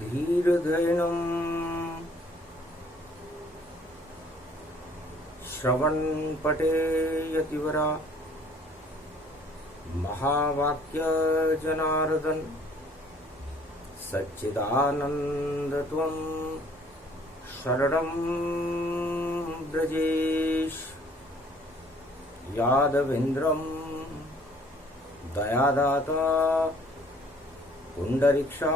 धीर्धैनम् श्रवणपटे यतिवरा महावाक्य जनार्दन सच्चिदानंदत्वं शरणं ब्रजेश यादवेन्द्रं दयादाता पुंडरीक्षा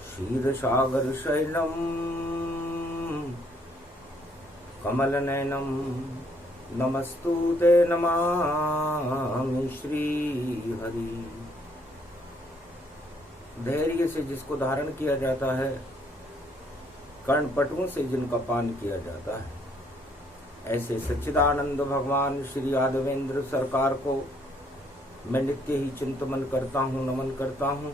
क्षीरसागरशयनं कमलनयनं नमस्तुते नमामि श्रीहरि। धैर्य से जिसको धारण किया जाता है, कर्णपटुओं से जिनका पान किया जाता है, ऐसे सच्चिदानंद भगवान श्री यादवेंद्र सरकार को मैं नित्य ही चिंतन करता हूँ, नमन करता हूँ।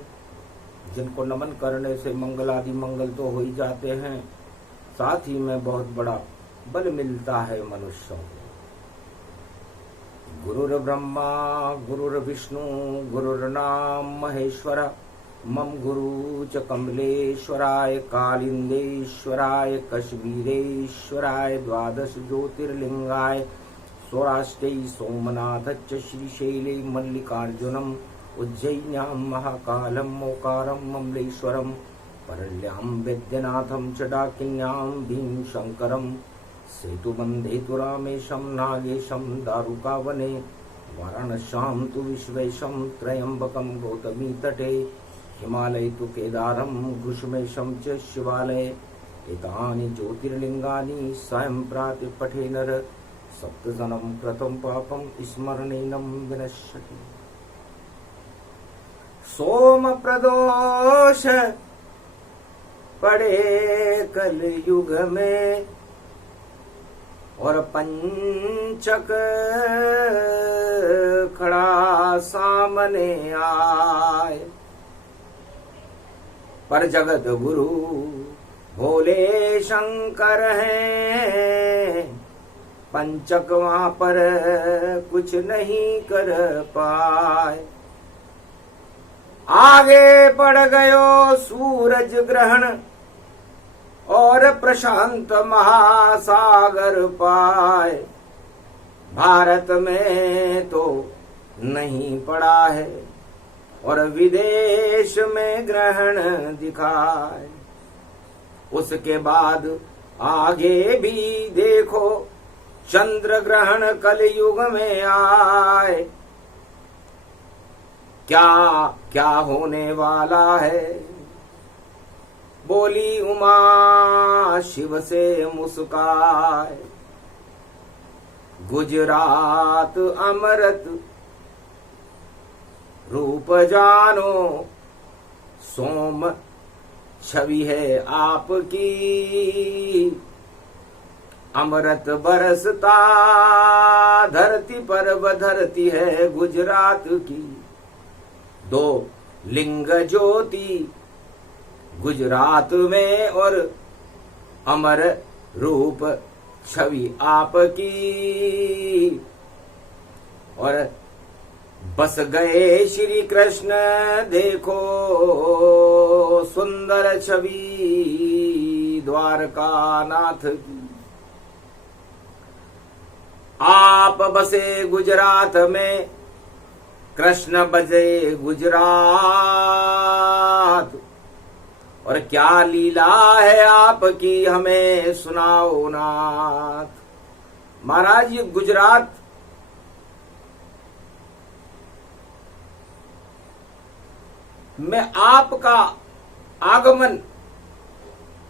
जिनको नमन करने से मंगल आदि मंगल तो हो ही जाते हैं, साथ ही में बहुत बड़ा बल मिलता है मनुष्यों को। गुरुर् ब्रह्मा गुरुर्विष्णु गुरुर्नाम महेश्वर मम गुरु च कमलेश्वराय कालिंदेश्वराय कश्मीरेश्वराय द्वादश ज्योतिर्लिंगाय सौराष्ट्रै सोमनाथच्च श्रीशैले मल्लिकार्जुनम् उज्जयिन्यां महाकालं मोकारं ममलेश्वरं परल्यां वैद्यनाथं च डाकिन्यां भीमशङ्करं सेतुबन्धे तु रामेशं नागेशं दारुकावने वाराणस्यां तु विश्वेशं त्र्यम्बकं गौतमी तटे हिमालये तु केदारं घुष्मेशं च शिवालये एतानि ज्योतिर्लिङ्गानि स्वयं प्रातः नर सप्तजन्म कृतं पापं स्मरणेनं विनश्यति। सोम प्रदोष पड़े कल युग में और पंचक खड़ा सामने आए, पर जगत गुरु भोले शंकर हैं, पंचक वहां पर कुछ नहीं कर पाए। आगे बढ़ गयो सूरज ग्रहण और प्रशांत महासागर पाए, भारत में तो नहीं पड़ा है और विदेश में ग्रहण दिखाए। उसके बाद आगे भी देखो चंद्र ग्रहण कलयुग में आए। क्या क्या होने वाला है, बोली उमा शिव से मुस्काए। गुजरात अमृत रूप जानो, सोम छवि है आपकी, अमृत बरसता धरती पर धरती है गुजरात की। दो लिंग ज्योति गुजरात में और अमर रूप छवि आपकी, और बस गए श्री कृष्ण देखो सुंदर छवि द्वारका नाथ की। आप बसे गुजरात में, कृष्ण बजे गुजरात, और क्या लीला है आपकी हमें सुनाओ नाथ। महाराज, ये गुजरात में आपका आगमन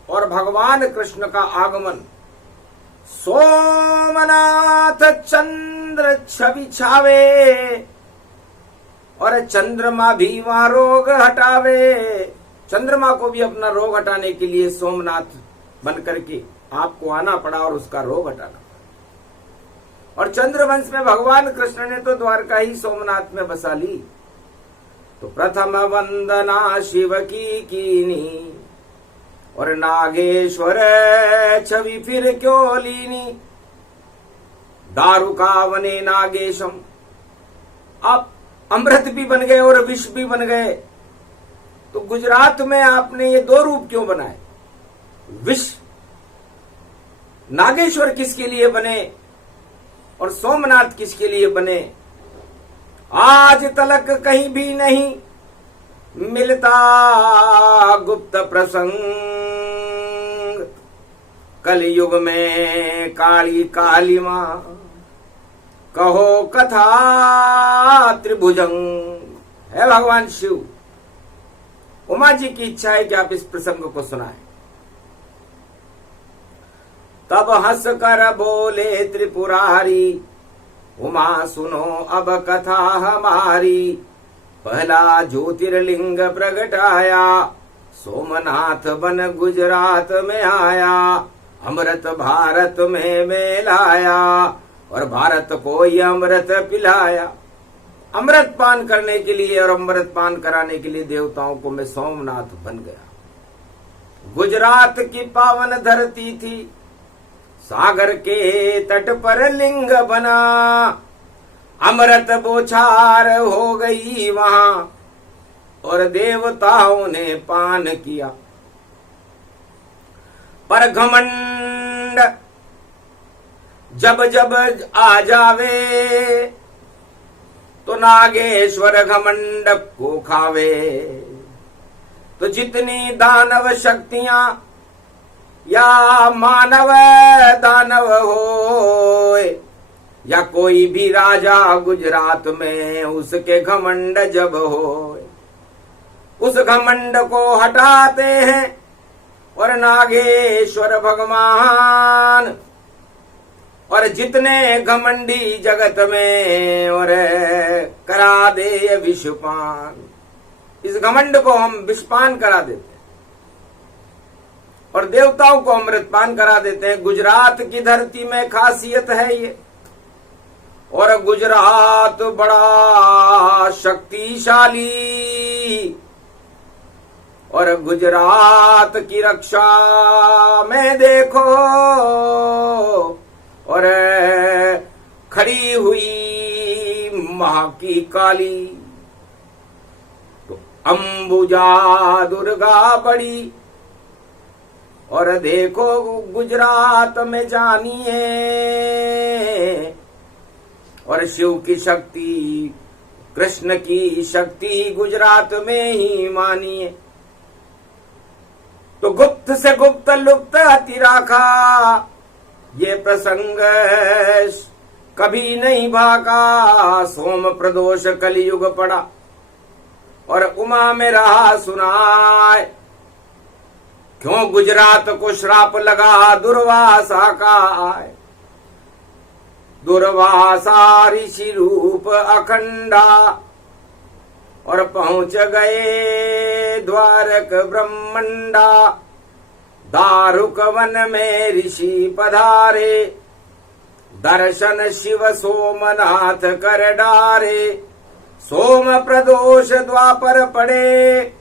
और भगवान कृष्ण का आगमन, सोमनाथ चंद्र छवि छावे और चंद्रमा भी वहां रोग हटावे। चंद्रमा को भी अपना रोग हटाने के लिए सोमनाथ बन करके आपको आना पड़ा और उसका रोग हटाना पड़ा। और चंद्रवंश में भगवान कृष्ण ने तो द्वारका ही सोमनाथ में बसा ली। तो प्रथम वंदना शिव की कीनी और नागेश्वर छवि फिर क्यों लीनी। दारुकावने नागेशम, आप अमृत भी बन गए और विष भी बन गए। तो गुजरात में आपने ये दो रूप क्यों बनाए? विश्व नागेश्वर किसके लिए बने और सोमनाथ किसके लिए बने? आज तलक कहीं भी नहीं मिलता गुप्त प्रसंग, कलयुग में काली काली मां कहो कथा त्रिभुजंग। है भगवान शिव, उमा जी की इच्छा है कि आप इस प्रसंग को सुनाएं। तब हंस कर बोले त्रिपुरारी, उमा सुनो अब कथा हमारी। पहला ज्योतिर्लिंग प्रगटाया, सोमनाथ बन गुजरात में आया। अमृत भारत में मिलाया और भारत को ये अमृत पिलाया। अमृत पान करने के लिए और अमृत पान कराने के लिए देवताओं को मैं सोमनाथ बन गया। गुजरात की पावन धरती थी, सागर के तट पर लिंग बना। अमृत बोछार हो गई वहां और देवताओं ने पान किया। पर घमंड जब जब आ जावे तो नागेश्वर घमंड को खावे। तो जितनी दानव शक्तियां या मानव दानव हो या कोई भी राजा गुजरात में, उसके घमंड जब हो, उस घमंड को हटाते हैं और नागेश्वर भगवान और जितने घमंडी जगत में और करा दे विषपान। इस घमंड को हम विषपान करा देते हैं और देवताओं को अमृतपान करा देते हैं। गुजरात की धरती में खासियत है ये, और गुजरात बड़ा शक्तिशाली और गुजरात की रक्षा में देखो और खड़ी हुई मां की काली। तो अंबुजा दुर्गा बड़ी और देखो गुजरात में जानिए और शिव की शक्ति, कृष्ण की शक्ति गुजरात में ही मानिए। तो गुप्त से गुप्त लुप्त अति राखा, ये प्रसंग कभी नहीं भागा। सोम प्रदोष कलयुग पड़ा और उमा में रहा सुनाए। क्यों गुजरात को श्राप लगा दुर्वासा का आए। दुर्वासा ऋषि रूप अखंडा और पहुंच गए द्वारक ब्रह्मंडा। दारुक वन में ऋषि पधारे, दर्शन शिव सोमनाथ कर डारे। सोम प्रदोष द्वापर पड़े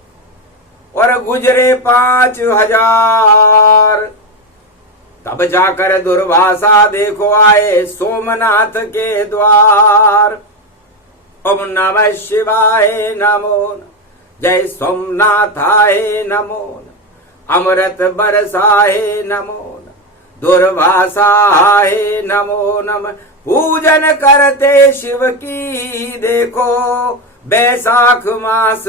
और गुजरे 5000। तब जाकर दुर्वासा देखो आए सोमनाथ के द्वार। ओम नमः शिवाय नमो नमः, जय सोमनाथाय नमो नमः। अमृत बरसाए नमो नमः, दुर्वासाय नमो नमः। पूजन करते शिव की देखो, बैसाख मास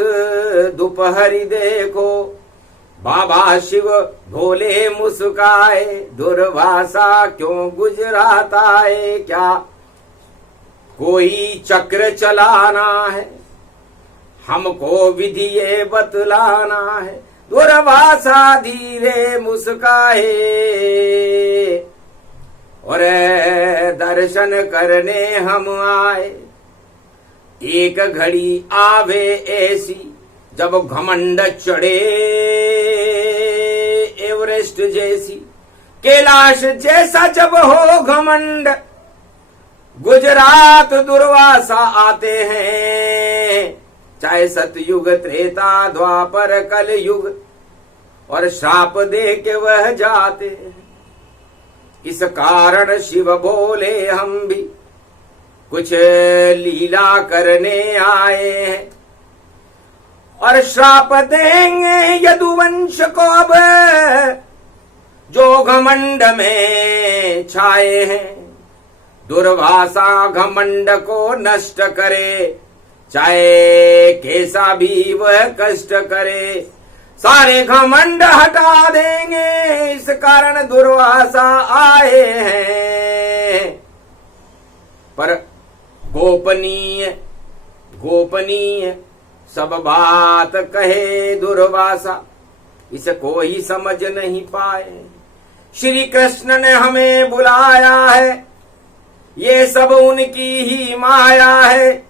दोपहरी देखो। बाबा शिव भोले मुस्काए, दुर्वासा क्यों गुजरात आए। क्या कोई चक्र चलाना है, हमको विधि ये बतलाना है। दुर्वासा धीरे मुस्काए और दर्शन करने हम आए। एक घड़ी आवे ऐसी जब घमंड चढ़े एवरेस्ट जैसी। कैलाश जैसा जब हो घमंड, गुजरात दुर्वासा आते हैं। चाहे सतयुग त्रेता द्वापर कल युग, और श्राप दे के वह जाते हैं। इस कारण शिव बोले हम भी कुछ लीला करने आए हैं। और श्राप देंगे यदुवंश को अब जो घमंड में छाए हैं। दुर्वासा घमंड को नष्ट करे, चाहे कैसा भी वह कष्ट करे। सारे घमंड हटा देंगे, इस कारण दुर्वासा आए हैं। पर गोपनीय गोपनीय सब बात कहे दुर्वासा, इसको ही समझ नहीं पाए। श्री कृष्ण ने हमें बुलाया है, ये सब उनकी ही माया है,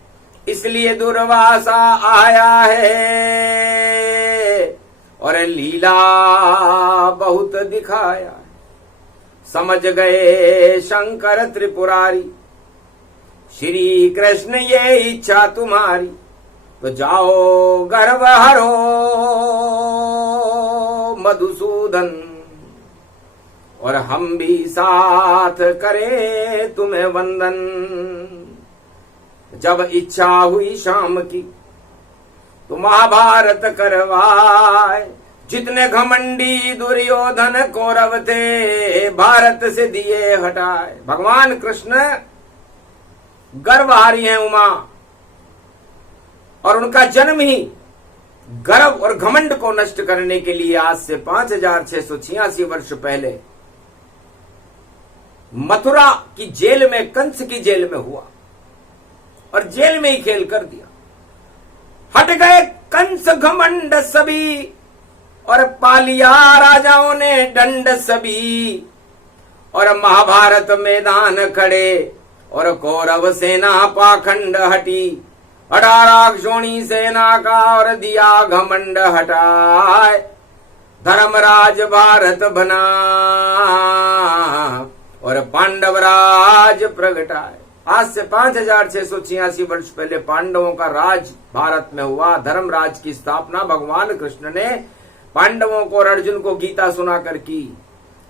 इसलिए दुर्वासा आया है और लीला बहुत दिखाया है। समझ गए शंकर त्रिपुरारी, श्री कृष्ण ये इच्छा तुम्हारी, तो जाओ गर्व हरो मधुसूदन, और हम भी साथ करें तुम्हें वंदन। जब इच्छा हुई शाम की तो महाभारत करवाए, जितने घमंडी दुर्योधन कौरव थे भारत से दिए हटाए। भगवान कृष्ण गर्वहारी हैं उमा, और उनका जन्म ही गर्व और घमंड को नष्ट करने के लिए आज से 5686 वर्ष पहले मथुरा की जेल में, कंस की जेल में हुआ, और जेल में ही खेल कर दिया। हट गए कंस घमंड सभी, और पालिया राजाओं ने दंड सभी, और महाभारत मैदान खड़े, और कौरव सेना पाखंड हटी। 18 क्षोणी सेना का और दिया घमंड हटाए, धर्मराज भारत बना और पांडवराज प्रगटाए। आज से 5686 वर्ष पहले पांडवों का राज भारत में हुआ। धर्मराज की स्थापना भगवान कृष्ण ने पांडवों को और अर्जुन को गीता सुनाकर की।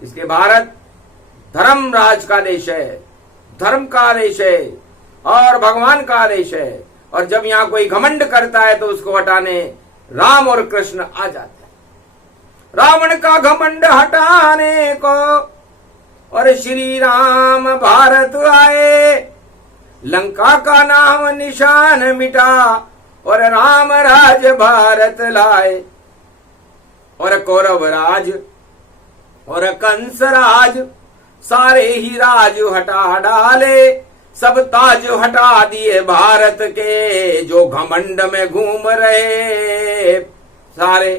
इसलिए भारत धर्मराज का देश है, धर्म का देश है और भगवान का देश है। और जब यहाँ कोई घमंड करता है तो उसको हटाने राम और कृष्ण आ जाते हैं। रावण का घमंड हटाने को और श्री राम भारत आए, लंका का नाम निशान मिटा और राम राज भारत लाए। और कौरव राज और कंस राज सारे ही राज हटा डाले, सब ताज हटा दिए भारत के, जो घमंड में घूम रहे सारे।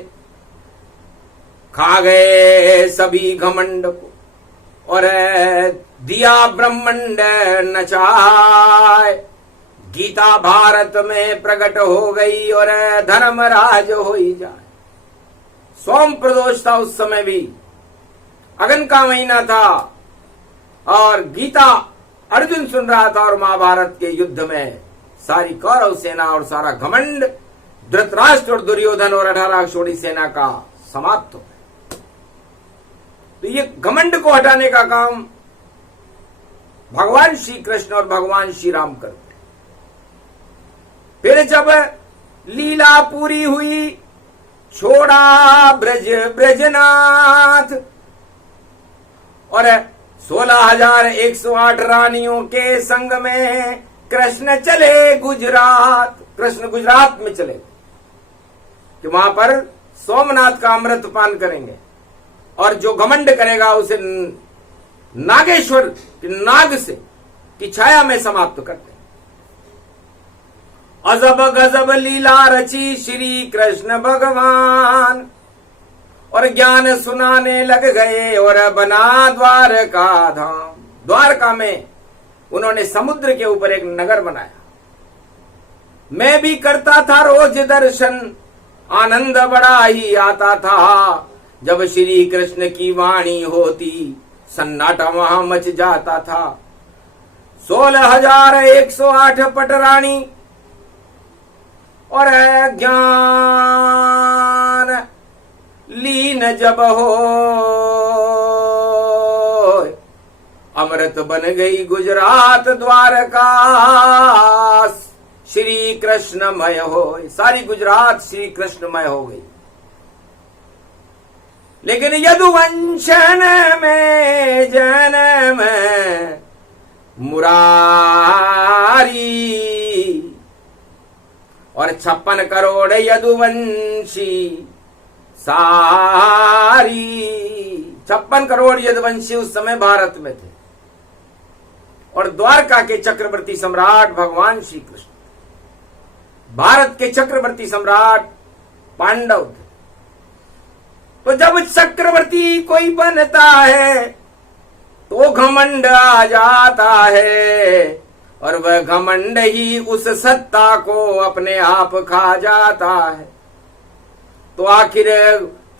खा गए सभी घमंड को और दिया ब्रह्मांड नचाए। गीता भारत में प्रकट हो गई और धर्मराज हो ही जाए। सोम प्रदोष था उस समय भी, अगन का महीना था, और गीता अर्जुन सुन रहा था, और महाभारत के युद्ध में सारी कौरव सेना और सारा घमंड धृतराष्ट्र और दुर्योधन और 18 क्षोणी सेना का समाप्त हो। तो ये घमंड को हटाने का काम भगवान श्री कृष्ण और भगवान श्री राम करते। फिर जब लीला पूरी हुई, छोड़ा ब्रज ब्रजनाथ, और 16,108 रानियों के संग में कृष्ण चले गुजरात। कृष्ण गुजरात में चले कि वहां पर सोमनाथ का अमृत पान करेंगे, और जो घमंड करेगा उसे नागेश्वर नाग से की छाया में समाप्त करते। अजब गजब लीला रची श्री कृष्ण भगवान, और ज्ञान सुनाने लग गए और बना द्वारका धाम। द्वारका में उन्होंने समुद्र के ऊपर एक नगर बनाया। मैं भी करता था रोज दर्शन, आनंद बड़ा ही आता था। जब श्री कृष्ण की वाणी होती, सन्नाटा वहां मच जाता था। 16,108 पटरानी और ज्ञान लीन जब हो, अमृत बन गई गुजरात द्वारका। श्री कृष्णमय हो। सारी गुजरात श्री कृष्णमय हो गई। लेकिन यदुवंशन में जन्म मुरारी और 56 करोड़ यदुवंशी सारी। 56 करोड़ यदुवंशी उस समय भारत में थे और द्वारका के चक्रवर्ती सम्राट भगवान श्री कृष्ण, भारत के चक्रवर्ती सम्राट पांडव थे। तो जब चक्रवर्ती कोई बनता है तो घमंड आ जाता है और वह घमंड ही उस सत्ता को अपने आप खा जाता है। तो आखिर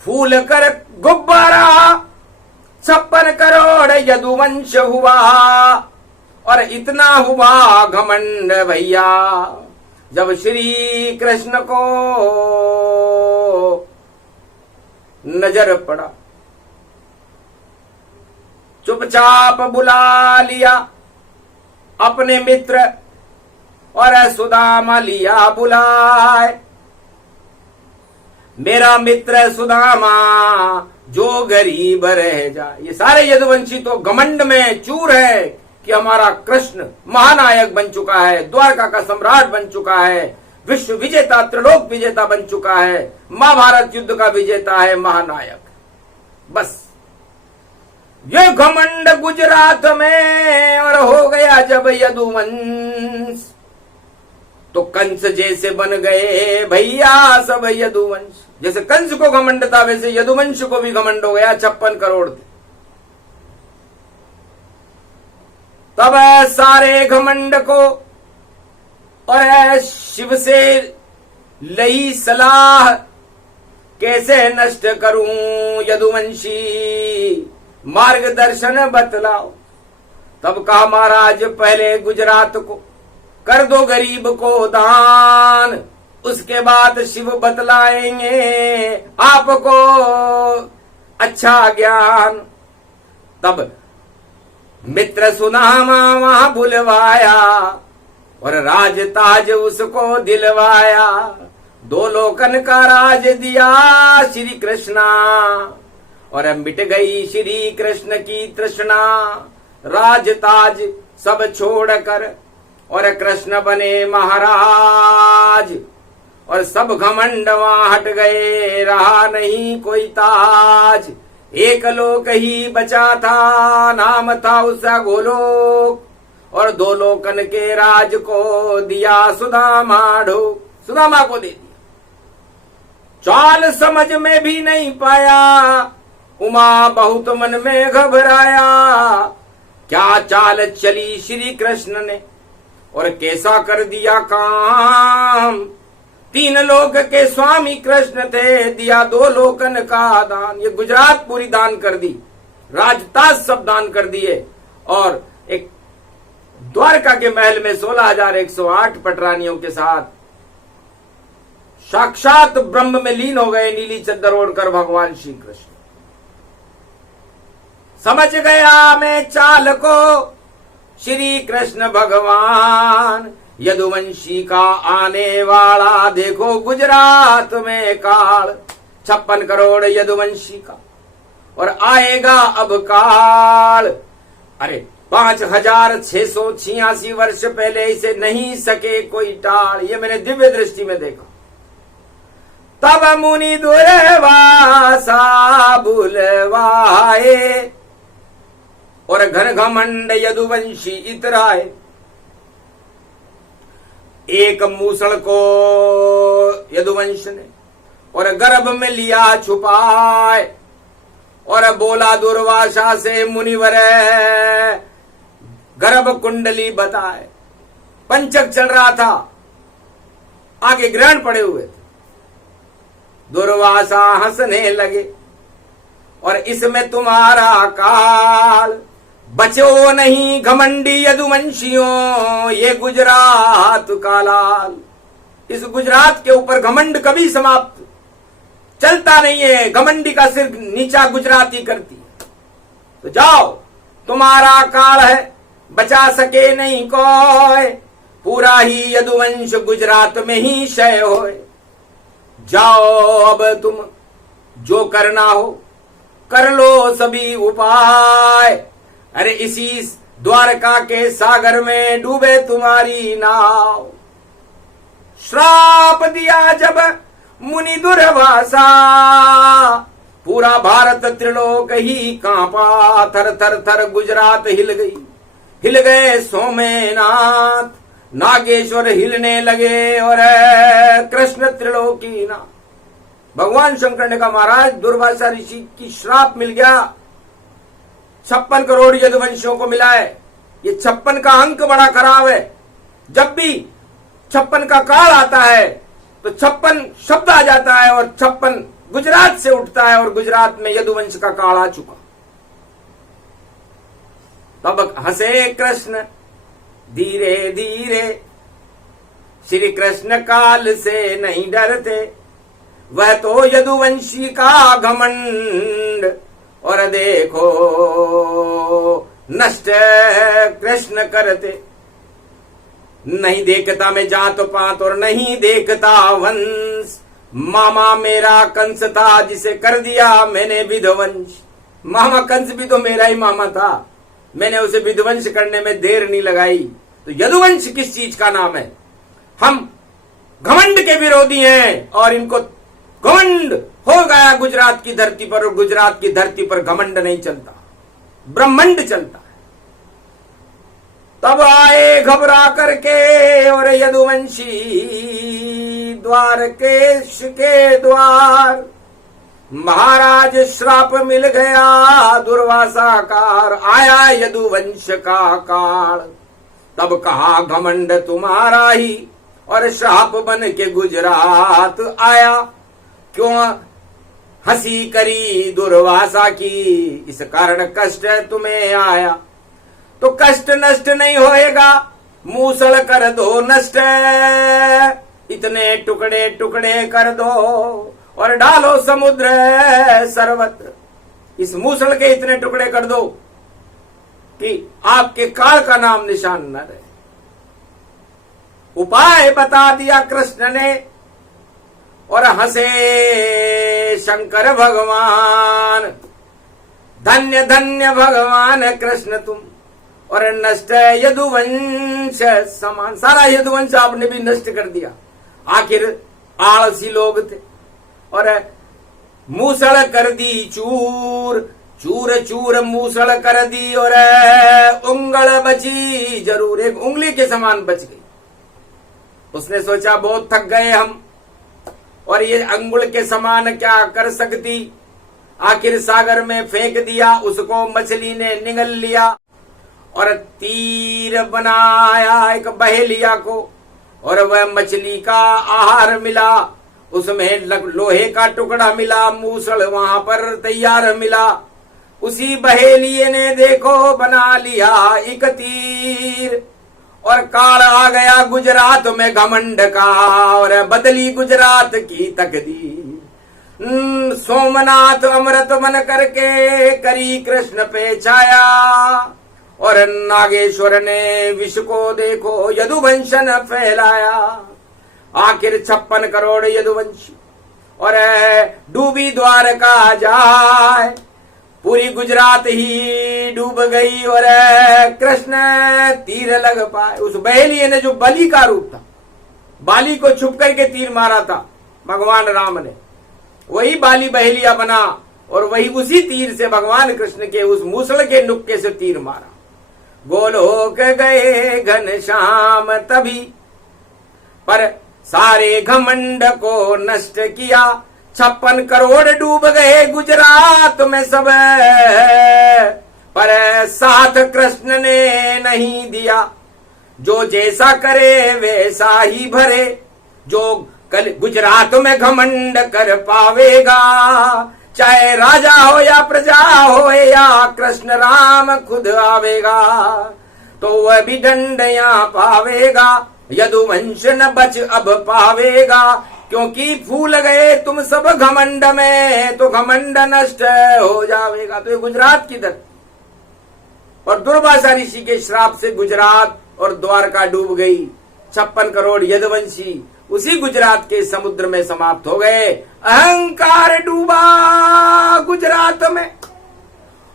फूल कर गुब्बारा 56 करोड़ यदुवंश हुआ और इतना हुआ घमंड भैया जब श्री कृष्ण को नजर पड़ा। चुपचाप बुला लिया अपने मित्र और सुदामा लिया बुलाए। मेरा मित्र सुदामा जो गरीब रह जाए। ये सारे यदुवंशी तो घमंड में चूर है कि हमारा कृष्ण महानायक बन चुका है, द्वारका का सम्राट बन चुका है, विश्व विजेता त्रिलोक विजेता बन चुका है, महाभारत युद्ध का विजेता है, महानायक। बस ये घमंड गुजरात में और हो गया जब यदुवंश तो कंस जैसे बन गए भैया सब यदुवंश। जैसे कंस को घमंड था वैसे यदुवंश को भी घमंड हो गया। 56 करोड़ थे। तब सारे घमंड को और शिव से लई सलाह कैसे नष्ट करूं यदुवंशी, मार्गदर्शन बतलाओ। तब कहा महाराज पहले गुजरात को कर दो गरीब को दान, उसके बाद शिव बतलाएंगे आपको अच्छा ज्ञान। तब मित्र सुदामा वहां बुलवाया और राज ताज उसको दिलवाया। 2 लोकन का राज दिया श्री कृष्णा और मिट गई श्री कृष्ण की तृष्णा। राज ताज सब छोड़कर और कृष्ण बने महाराज और सब घमंड वहां हट गए। रहा नहीं कोई ताज, एक लोक ही बचा था, नाम था उसका गोलोक और 2 लोकन के राज को दिया सुदामा ढोक। सुदामा को दे दिया। चाल समझ में भी नहीं पाया, उमा बहुत मन में घबराया। क्या चाल चली श्री कृष्ण ने और कैसा कर दिया काम। 3 लोक के स्वामी कृष्ण थे, दिया 2 लोकन का दान। ये गुजरात पूरी दान कर दी, राजताज सब दान कर दिए और एक द्वारका के महल में 16,108 पटरानियों के साथ साक्षात ब्रह्म में लीन हो गए नीली चद्दर ओढ़कर भगवान श्री कृष्ण। समझ गया मैं चाल को श्री कृष्ण भगवान, यदुवंशी का आने वाला देखो गुजरात में काल। 56 करोड़ यदुवंशी का और आएगा अब काल। अरे 5,686 वर्ष पहले इसे नहीं सके कोई टाल। ये मैंने दिव्य दृष्टि में देखा। तब मुनि दुर्वासा बुलवाए और घन घमंड यदुवंशी इतराए। एक मूसल को यदुवंश ने और गर्भ में लिया छुपाए और बोला दुर्वासा से मुनिवर गर्भ कुंडली बताए। पंचक चल रहा था, आगे ग्रहण पड़े हुए थे। दुर्वासा हंसने लगे और इसमें तुम्हारा काल, बचो नहीं घमंडी यदुवंशियों ये गुजरात का लाल। इस गुजरात के ऊपर घमंड कभी समाप्त चलता नहीं है। घमंडी का सिर नीचा गुजराती करती है। तो जाओ तुम्हारा काल है, बचा सके नहीं कोई। पूरा ही यदुवंश गुजरात में ही क्षय होए। जाओ अब तुम जो करना हो कर लो सभी उपाय। अरे इसी द्वारका के सागर में डूबे तुम्हारी नाव। श्राप दिया जब मुनि दुर्वासा, पूरा भारत त्रिलोक ही कांपा। थर थर थर गुजरात हिल गई, हिल गए सोमेनाथ। नागेश्वर हिलने लगे और कृष्ण त्रिलोकी ना। भगवान शंकर ने कहा महाराज दुर्वासा ऋषि की श्राप मिल गया। 56 करोड़ यदुवंशियों को मिला है। ये 56 का अंक बड़ा खराब है। जब भी 56 का काल आता है तो 56 शब्द आ जाता है और 56 गुजरात से उठता है और गुजरात में यदुवंश का काल आ चुका। तब हंसे कृष्ण धीरे धीरे, श्री कृष्ण काल से नहीं डरते। वह तो यदुवंशी का घमंड और देखो नष्ट कृष्ण करते। नहीं देखता मैं जात पात और नहीं देखता वंश। मामा मेरा कंस था जिसे कर दिया मैंने विध्वंस। मामा कंस भी तो मेरा ही मामा था, मैंने उसे विध्वंस करने में देर नहीं लगाई। तो यदुवंश किस चीज का नाम है? हम घमंड के विरोधी हैं और इनको घमंड हो गया गुजरात की धरती पर। और गुजरात की धरती पर घमंड नहीं चलता, ब्रह्मंड चलता है। तब आए घबरा करके और यदुवंशी द्वारकेश के द्वार। महाराज श्राप मिल गया दुर्वासाकार, आया यदुवंश का काल। तब कहा घमंड तुम्हारा ही और श्राप बन के गुजरात आया। क्यों हंसी करी दुर्वासा की, इस कारण कष्ट तुम्हें आया। तो कष्ट नष्ट नहीं होएगा, मूसल कर दो नष्ट। इतने टुकड़े टुकड़े कर दो और डालो समुद्र सर्वत्र। इस मूसल के इतने टुकड़े कर दो कि आपके काल का नाम निशान न रहे। उपाय बता दिया कृष्ण ने और हंसे शंकर भगवान। धन्य धन्य भगवान कृष्ण तुम, और नष्ट यदुवंश समान। सारा यदुवंश आपने भी नष्ट कर दिया। आखिर आलसी लोग थे और मूसल कर दी चूर, चूर चूर मूसल कर दी और उंगल बची जरूर, एक उंगली के समान बच गई। उसने सोचा बहुत थक गए हम और ये अंगुल के समान क्या कर सकती। आखिर सागर में फेंक दिया उसको, मछली ने निगल लिया और तीर बनाया एक बहेलिया को और वह मछली का आहार मिला। उसमें लोहे का टुकड़ा मिला, मूसल वहां पर तैयार मिला। उसी बहेलिये ने देखो बना लिया एक तीर और काल आ गया गुजरात में घमंड का और बदली गुजरात की तकदीर। सोमनाथ अमृत मन करके करी कृष्ण पे छाया और नागेश्वर ने विष को देखो यदुवंशन फैलाया। आखिर 56 करोड़ यदुवंशी और डूबी द्वारका जाए। पूरी गुजरात ही डूब गई और कृष्ण तीर लग पाए। उस बहेलिये ने जो बलि का रूप था, बाली को छुप करके तीर मारा था भगवान राम ने, वही बाली बहेलिया बना और वही उसी तीर से भगवान कृष्ण के उस मूसल के नुक्के से तीर मारा। गोलोक गए घनश्याम तभी, पर सारे घमंड को नष्ट किया। 56 करोड़ डूब गए गुजरात में सब, पर साथ कृष्ण ने नहीं दिया। जो जैसा करे वैसा ही भरे, जो कल गुजरात में घमंड कर पावेगा, चाहे राजा हो या प्रजा हो या कृष्ण राम खुद आवेगा, तो वह भी दंड यहाँ पावेगा। यदुवंश न बच अब पावेगा, क्योंकि फूल गए तुम सब घमंड में, तो घमंड नष्ट हो जावेगा। तो ये गुजरात की धरती और दुर्वासा ऋषि के श्राप से गुजरात और द्वारका डूब गई। 56 करोड़ यदुवंशी उसी गुजरात के समुद्र में समाप्त हो गए। अहंकार डूबा गुजरात में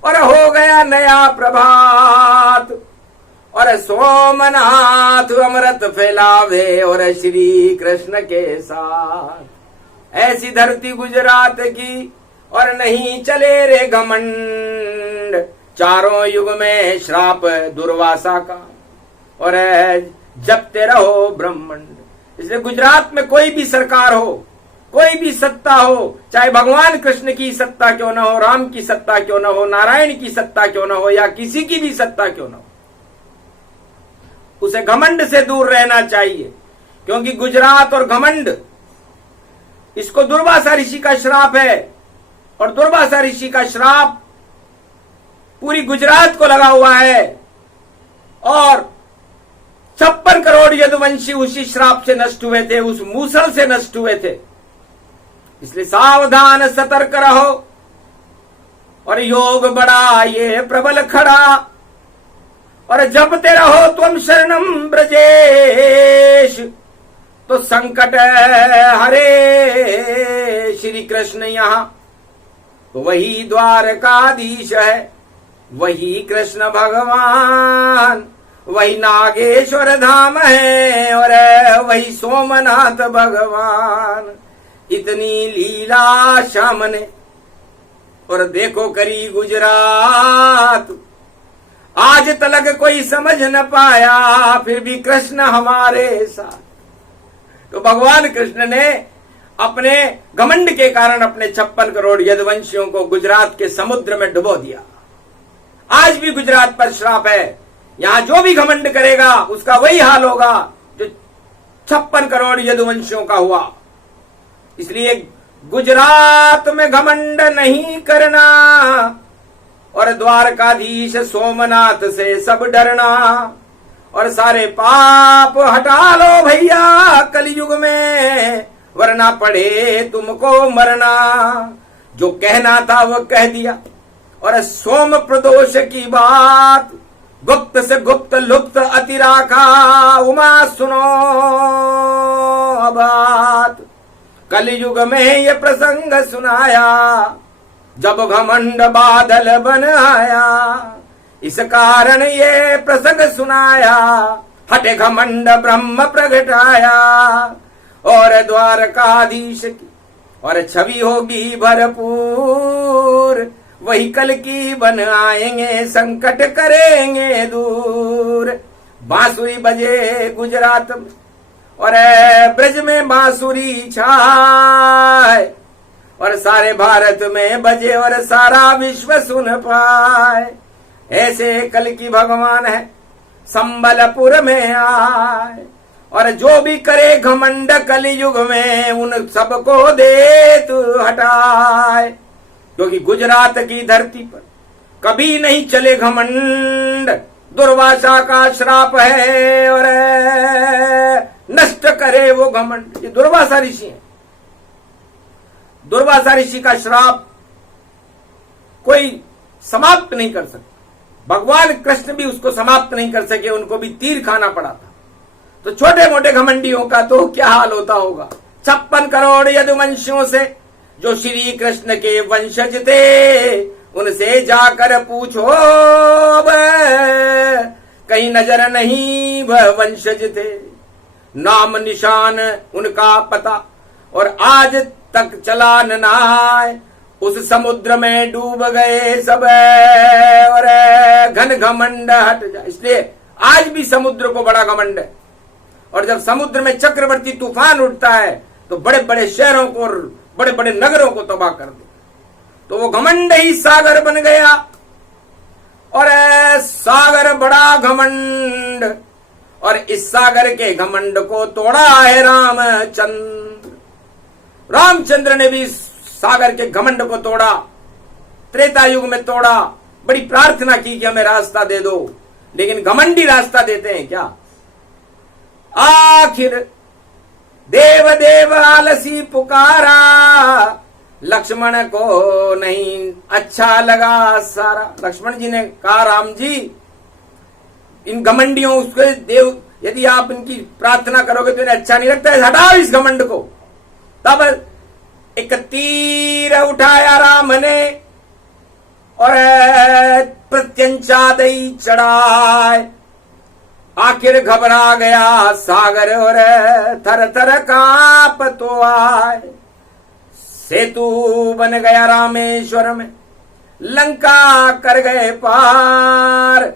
और हो गया नया प्रभात, और सोमनाथ अमृत फैलावे और श्री कृष्ण के साथ। ऐसी धरती गुजरात की और नहीं चले रे घमंड, चारों युग में श्राप दुर्वासा का और जपते रहो ब्रह्मंड। इसलिए गुजरात में कोई भी सरकार हो, कोई भी सत्ता हो, चाहे भगवान कृष्ण की सत्ता क्यों ना हो, राम की सत्ता क्यों ना हो, नारायण की सत्ता क्यों ना हो, या किसी की भी सत्ता क्यों ना हो, उसे घमंड से दूर रहना चाहिए। क्योंकि गुजरात और घमंड, इसको दुर्वासा ऋषि का श्राप है, और दुर्वासा ऋषि का श्राप पूरी गुजरात को लगा हुआ है, और 56 करोड़ यदुवंशी उसी श्राप से नष्ट हुए थे, उस मूसल से नष्ट हुए थे। इसलिए सावधान सतर्क रहो, और योग बड़ा ये प्रबल खड़ा, और जपते रहो तुम शरणम ब्रजेश, तो संकट हरे श्री कृष्ण यहां। तो वही द्वारकाधीश है, वही कृष्ण भगवान, वही नागेश्वर धाम है, और वही सोमनाथ भगवान। इतनी लीला श्याम ने और देखो करी गुजरात, आज तलक कोई समझ न पाया, फिर भी कृष्ण हमारे साथ। तो भगवान कृष्ण ने अपने घमंड के कारण अपने 56 करोड़ यदुवंशियों को गुजरात के समुद्र में डुबो दिया। आज भी गुजरात पर श्राप है, यहां जो भी घमंड करेगा उसका वही हाल होगा जो 56 करोड़ यदुवंशियों का हुआ। इसलिए गुजरात में घमंड नहीं करना, और द्वारकाधीश सोमनाथ से सब डरना, और सारे पाप हटा लो भैया कलयुग में, वरना पड़े तुमको मरना। जो कहना था वो कह दिया, और सोम प्रदोष की बात गुप्त से गुप्त लुप्त अति राखा। उमा सुनो बात, कलयुग में ये प्रसंग सुनाया, जब घमंड बादल बन आया। इस कारण ये प्रसंग सुनाया, हटे घमंड ब्रह्म प्रगटाया, और द्वारकाधीश की और छवि होगी भरपूर, वही कल की बन आएंगे, संकट करेंगे दूर। बांसुरी बजे गुजरात में और ब्रज में बांसुरी छाए, और सारे भारत में बजे और सारा विश्व सुन पाए। ऐसे कल की भगवान है संबलपुर में आए, और जो भी करे घमंड कलयुग में, उन सबको दे तू हटाए। क्योंकि गुजरात की धरती पर कभी नहीं चले घमंड, दुर्वासा का श्राप है, और नष्ट करे वो घमंड। ये दुर्वासा ऋषि है, दुर्वासा ऋषि का श्राप कोई समाप्त नहीं कर सकता। भगवान कृष्ण भी उसको समाप्त नहीं कर सके, उनको भी तीर खाना पड़ा था। तो छोटे मोटे घमंडियों का तो क्या हाल होता होगा। 56 करोड़ यदुवंशियों से जो श्री कृष्ण के वंशज थे, उनसे जाकर पूछो कहीं नजर नहीं वह वंशज थे, नाम निशान उनका पता, और आज तक चलान न आए। उस समुद्र में डूब गए सब, और घन घमंड हट जाए। इसलिए आज भी समुद्र को बड़ा घमंड है, और जब समुद्र में चक्रवर्ती तूफान उठता है तो बड़े बड़े शहरों को और बड़े बड़े नगरों को तबाह कर दे। तो वो घमंड ही सागर बन गया, और सागर बड़ा घमंड, और इस सागर के घमंड को तोड़ा है रामचंद्र। रामचंद्र ने भी सागर के घमंड को तोड़ा, त्रेता युग में तोड़ा। बड़ी प्रार्थना की कि हमें रास्ता दे दो, लेकिन घमंडी रास्ता देते हैं क्या। आखिर देव देव आलसी पुकारा, लक्ष्मण को नहीं अच्छा लगा सारा। लक्ष्मण जी ने कहा, राम जी इन घमंडियों उसके यदि आप इनकी प्रार्थना करोगे तो इन्हें अच्छा नहीं लगता है, हटाओ इस घमंड को। तब एक तीर उठाया राम ने और प्रत्यंचा दई चढ़ाए, आखिर घबरा गया सागर और थर थर कांप तो आए। सेतु बन गया रामेश्वर में, लंका कर गए पार,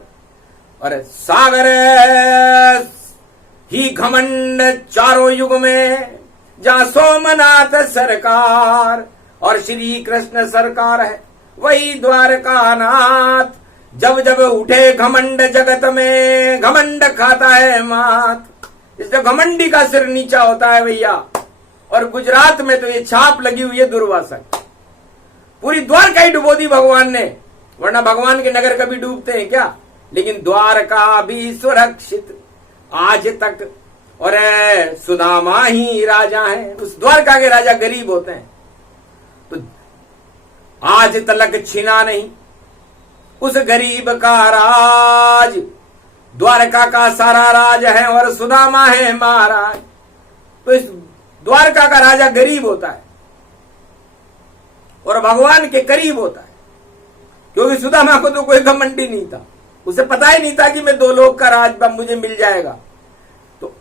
और सागर ही घमंड चारों युग में, जहां सोमनाथ सरकार और श्री कृष्ण सरकार है वही द्वारका नाथ। जब जब उठे घमंड जगत में, घमंड खाता है मात। इसलिए घमंडी का सिर नीचा होता है भैया। और गुजरात में तो ये छाप लगी हुई है दुर्वासा, पूरी द्वारका ही डुबो दी भगवान ने, वरना भगवान के नगर कभी डूबते हैं क्या? लेकिन द्वारका भी सुरक्षित आज तक, और सुदामा ही राजा है। उस द्वारका के राजा गरीब होते हैं, तो आज तलक छीना नहीं उस गरीब का राज। द्वारका का सारा राज है और सुदामा है महाराज। तो इस द्वारका का राजा गरीब होता है और भगवान के करीब होता है, क्योंकि सुदामा को तो कोई घमंडी नहीं था, उसे पता ही नहीं था कि मैं 2 लोक का राज मुझे मिल जाएगा। तो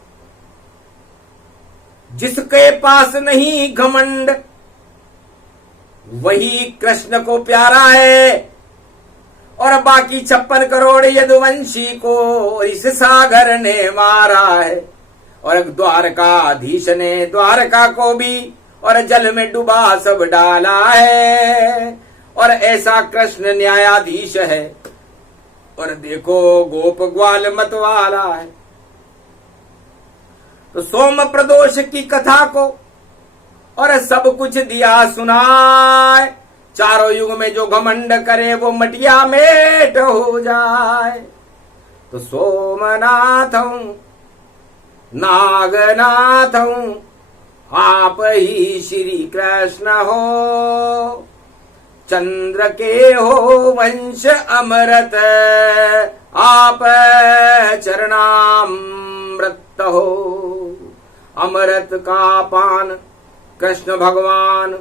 जिसके पास नहीं घमंड वही कृष्ण को प्यारा है, और बाकी 56 करोड़ यदुवंशी को इस सागर ने मारा है। और द्वारकाधीश ने द्वारका को भी और जल में डुबा सब डाला है, और ऐसा कृष्ण न्यायाधीश है। और देखो गोप ग्वाल मतवाला है। तो सोम प्रदोष की कथा को और सब कुछ दिया सुनाए, चारों युग में जो घमंड करे वो मटिया मेट हो जाए। तो सोमनाथं नागनाथं आप ही श्री कृष्ण हो, चंद्र के हो वंश अमृत आप चरणामृत हो। अमृत का पान कृष्ण भगवान,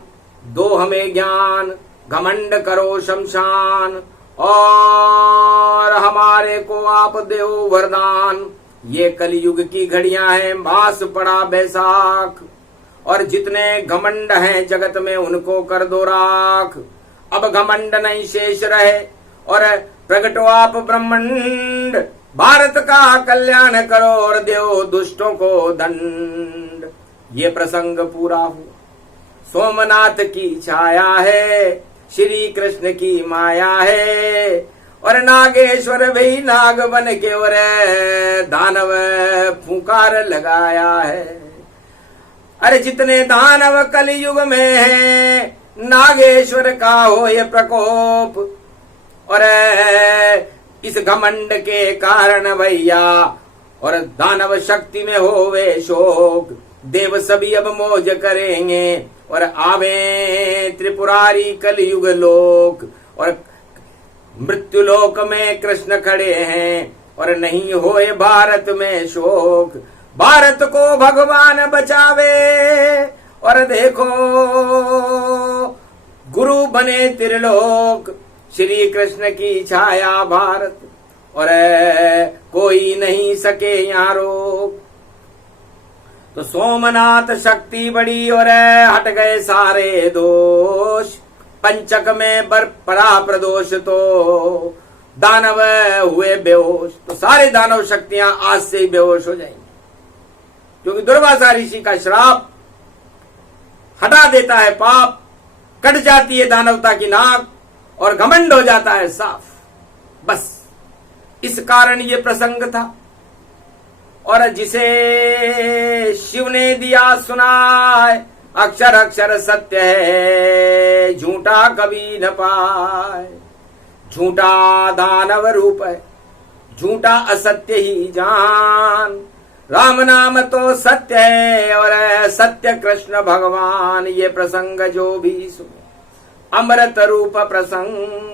दो हमें ज्ञान, घमंड करो शमशान, और हमारे को आप देव वरदान। ये कलयुग की घड़ियां हैं, मास पड़ा बैसाख, और जितने घमंड हैं जगत में उनको कर दो राख। अब घमंड नहीं शेष रहे, और प्रगटो आप ब्रह्मांड, भारत का कल्याण करो और देव दुष्टों को दंड। ये प्रसंग पूरा हुआ। सोमनाथ की छाया है, श्री कृष्ण की माया है, और नागेश्वर भी नाग बन के और दानव फुंकार लगाया है। अरे जितने दानव कलयुग में हैं, नागेश्वर का हो ये प्रकोप, और इस घमंड के कारण भैया और दानव शक्ति में होवे शोक। देव सभी अब मौज करेंगे, और आवे त्रिपुरारी कलयुग लोक, और मृत्यु लोक में कृष्ण खड़े हैं, और नहीं होए भारत में शोक। भारत को भगवान बचावे, और देखो गुरु बने त्रिलोक, श्री कृष्ण की छाया भारत, और कोई नहीं सके यहाँ रोक। तो सोमनाथ शक्ति बड़ी और हट गए सारे दोष, पंचक में पड़ा प्रदोष तो दानव हुए बेहोश। तो सारे दानव शक्तियां आज से ही बेहोश हो जाएंगी, क्योंकि दुर्वासा ऋषि का श्राप हटा देता है पाप, कट जाती है दानवता की नाक, और घमंड हो जाता है साफ। बस इस कारण ये प्रसंग था, और जिसे शिव ने दिया सुनाए, अक्षर अक्षर सत्य है, झूठा कभी न पाए। झूठा दानव रूप है, झूठा असत्य ही जान। राम नाम तो सत्य है, और सत्य कृष्ण भगवान। ये प्रसंग जो भी सुने, अमृत रूप प्रसंग।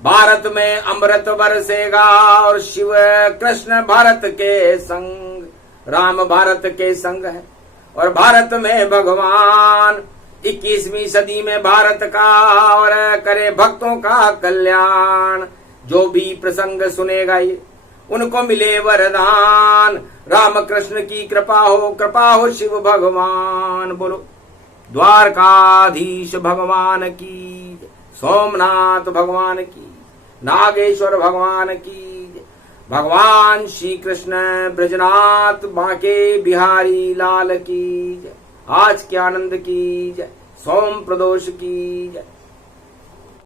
भारत में अमृत बरसेगा, और शिव कृष्ण भारत के संग। राम भारत के संग है और भारत में भगवान। 21वीं सदी में भारत का और करे भक्तों का कल्याण। जो भी प्रसंग सुनेगा ये उनको मिले वरदान। राम कृष्ण की कृपा हो शिव भगवान। बोलो द्वारकाधीश भगवान की, सोमनाथ भगवान की, नागेश्वर भगवान की, भगवान श्री कृष्ण ब्रजनाथ बांके बिहारी लाल की जय। आज के आनंद की जय, सोम प्रदोष की जय।